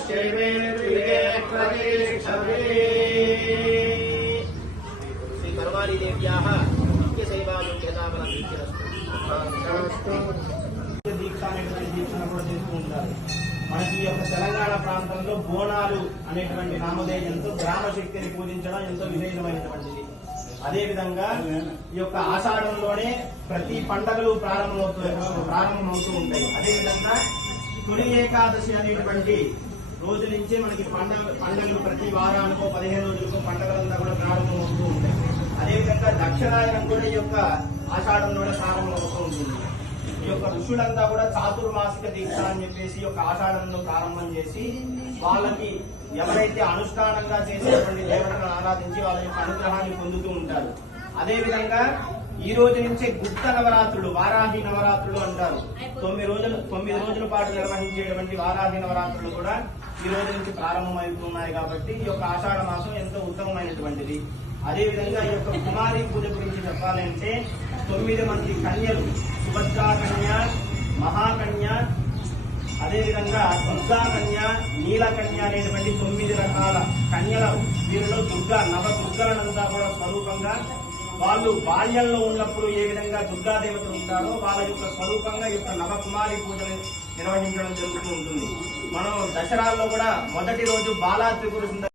శ్రీ మనకి ఈ యొక్క తెలంగాణ ప్రాంతంలో బోనాలు అనేటువంటి నామధేయం ఎంతో గ్రామశక్తిని పూజించడం ఎంతో విశేషమైనటువంటిది అదేవిధంగా ఈ యొక్క ఆషాఢంలోనే ప్రతి పండగలు ప్రారంభమవుతూ ప్రారంభమవుతూ ఉంటాయి. అదేవిధంగా తొలి ఏకాదశి అనేటువంటి రోజు నుంచి మనకి పండగ పండుగలు ప్రతి వారానికో పదిహేను రోజులకో పండుగలంతా కూడా ప్రారంభం అవుతూ ఉంటాయి. అదేవిధంగా దక్షిణాయనం కూడా ఈ యొక్క ఆషాఢంలోనే ప్రారంభమవుతూ ఉంటుంది. ఈ యొక్క ఋషులంతా కూడా చాతుర్మాసిక దీక్ష అని చెప్పేసి యొక్క ఆషాఢంలో ప్రారంభం చేసి వాళ్ళకి ఎవరైతే అనుష్ఠానంగా చేసేటువంటి దేవతలను ఆరాధించి వాళ్ళ యొక్క అనుగ్రహాన్ని పొందుతూ ఉంటారు. అదేవిధంగా ఈ రోజు నుంచే గుప్త నవరాత్రులు వారాహి నవరాత్రులు అంటారు. తొమ్మిది రోజులు తొమ్మిది రోజుల పాటు నిర్వహించేటువంటి వారాహి నవరాత్రులు కూడా ఈ రోజు నుంచి ప్రారంభమవుతున్నాయి కాబట్టి ఈ యొక్క ఆషాఢ మాసం ఎంతో ఉత్తమమైనటువంటిది. అదేవిధంగా ఈ యొక్క కుమారి పూజ గురించి చెప్పాలంటే తొమ్మిది మంది కన్యలు సుభద్రా కన్య మహాకన్య అదేవిధంగా దుర్గా కన్య నీలకన్య అనేటువంటి తొమ్మిది రకాల కన్యల. వీరిలో దుర్గా నవ దుర్గలనంతా కూడా స్వరూపంగా వాళ్ళు బాల్యంలో ఉన్నప్పుడు ఏ విధంగా దుర్గాదేవత ఉంటారో వాళ్ళ యొక్క స్వరూపంగా ఈ యొక్క నవకుమారి పూజను నిర్వహించడం జరుగుతూ ఉంటుంది. మనం దసరాల్లో కూడా మొదటి రోజు బాలా త్రిపుర